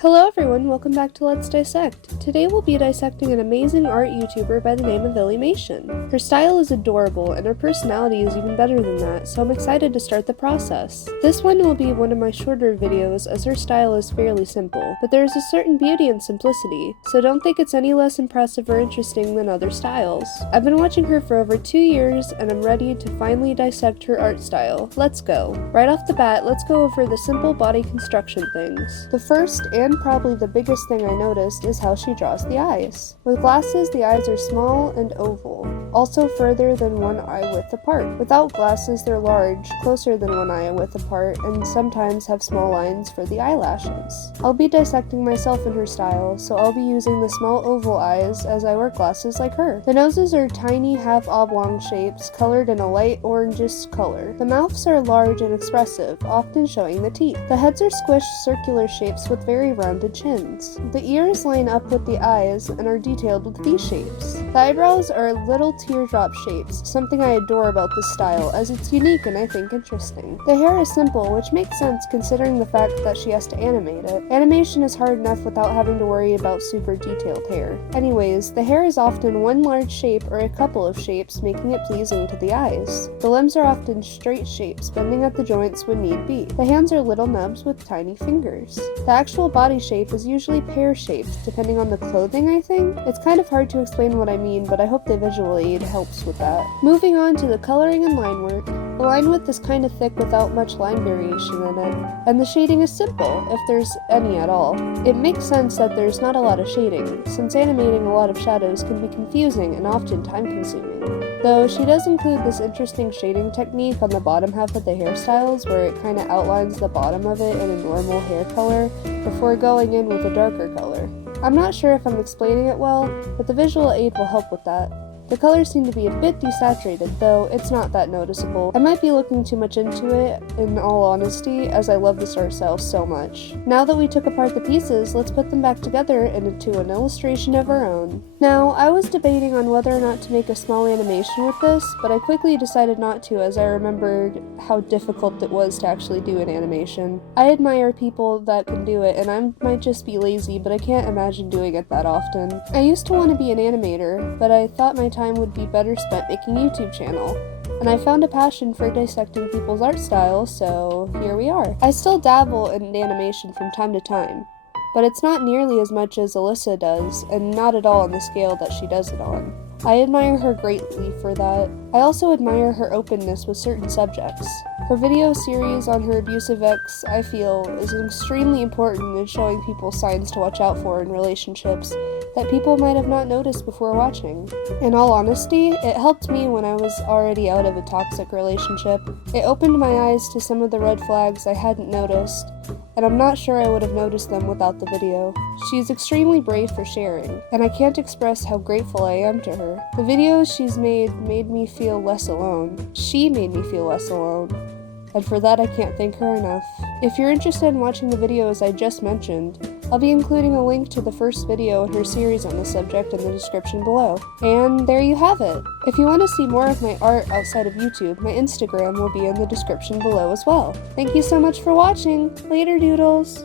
Hello everyone, welcome back to Let's Dissect. Today we'll be dissecting an amazing art YouTuber by the name of Illymation. Her style is adorable and her personality is even better than that, so I'm excited to start the process. This one will be one of my shorter videos as her style is fairly simple, but there is a certain beauty and simplicity, so don't think it's any less impressive or interesting than other styles. I've been watching her for over 2 years and I'm ready to finally dissect her art style. Let's go. Right off the bat, let's go over the simple body construction things. The first and probably the biggest thing I noticed is how she draws the eyes. With glasses, the eyes are small and oval, also further than one eye width apart. Without glasses, they're large, closer than one eye width apart, and sometimes have small lines for the eyelashes. I'll be dissecting myself in her style, so I'll be using the small oval eyes as I wear glasses like her. The noses are tiny half-oblong shapes, colored in a light orangish color. The mouths are large and expressive, often showing the teeth. The heads are squished circular shapes with very rounded chins. The ears line up with the eyes and are detailed with V-shapes. The eyebrows are little teardrop shapes, something I adore about this style as it's unique and I think interesting. The hair is simple, which makes sense considering the fact that she has to animate it. Animation is hard enough without having to worry about super detailed hair. Anyways, the hair is often one large shape or a couple of shapes, making it pleasing to the eyes. The limbs are often straight shapes, bending at the joints when need be. The hands are little nubs with tiny fingers. The actual body shape is usually pear-shaped, depending on the clothing, I think. It's kind of hard to explain what I mean, but I hope the visual aid helps with that. Moving on to the coloring and line work. The line width is kind of thick without much line variation in it, and the shading is simple, if there's any at all. It makes sense that there's not a lot of shading, since animating a lot of shadows can be confusing and often time-consuming. Though she does include this interesting shading technique on the bottom half of the hairstyles where it kind of outlines the bottom of it in a normal hair color before going in with a darker color. I'm not sure if I'm explaining it well, but the visual aid will help with that. The colors seem to be a bit desaturated, though it's not that noticeable. I might be looking too much into it, in all honesty, as I love this art style so much. Now that we took apart the pieces, let's put them back together and into an illustration of our own. Now, I was debating on whether or not to make a small animation with this, but I quickly decided not to as I remembered how difficult it was to actually do an animation. I admire people that can do it, and I might just be lazy, but I can't imagine doing it that often. I used to want to be an animator, but I thought my time would be better spent making a YouTube channel, and I found a passion for dissecting people's art styles, so here we are. I still dabble in animation from time to time, but it's not nearly as much as Alyssa does, and not at all on the scale that she does it on. I admire her greatly for that. I also admire her openness with certain subjects. Her video series on her abusive ex, I feel, is extremely important in showing people signs to watch out for in relationships that people might have not noticed before watching. In all honesty, it helped me when I was already out of a toxic relationship. It opened my eyes to some of the red flags I hadn't noticed, and I'm not sure I would have noticed them without the video. She's extremely brave for sharing, and I can't express how grateful I am to her. The videos she's made me feel less alone. She made me feel less alone, and for that I can't thank her enough. If you're interested in watching the videos I just mentioned, I'll be including a link to the first video in her series on this subject in the description below. And there you have it! If you want to see more of my art outside of YouTube, my Instagram will be in the description below as well. Thank you so much for watching! Later, doodles!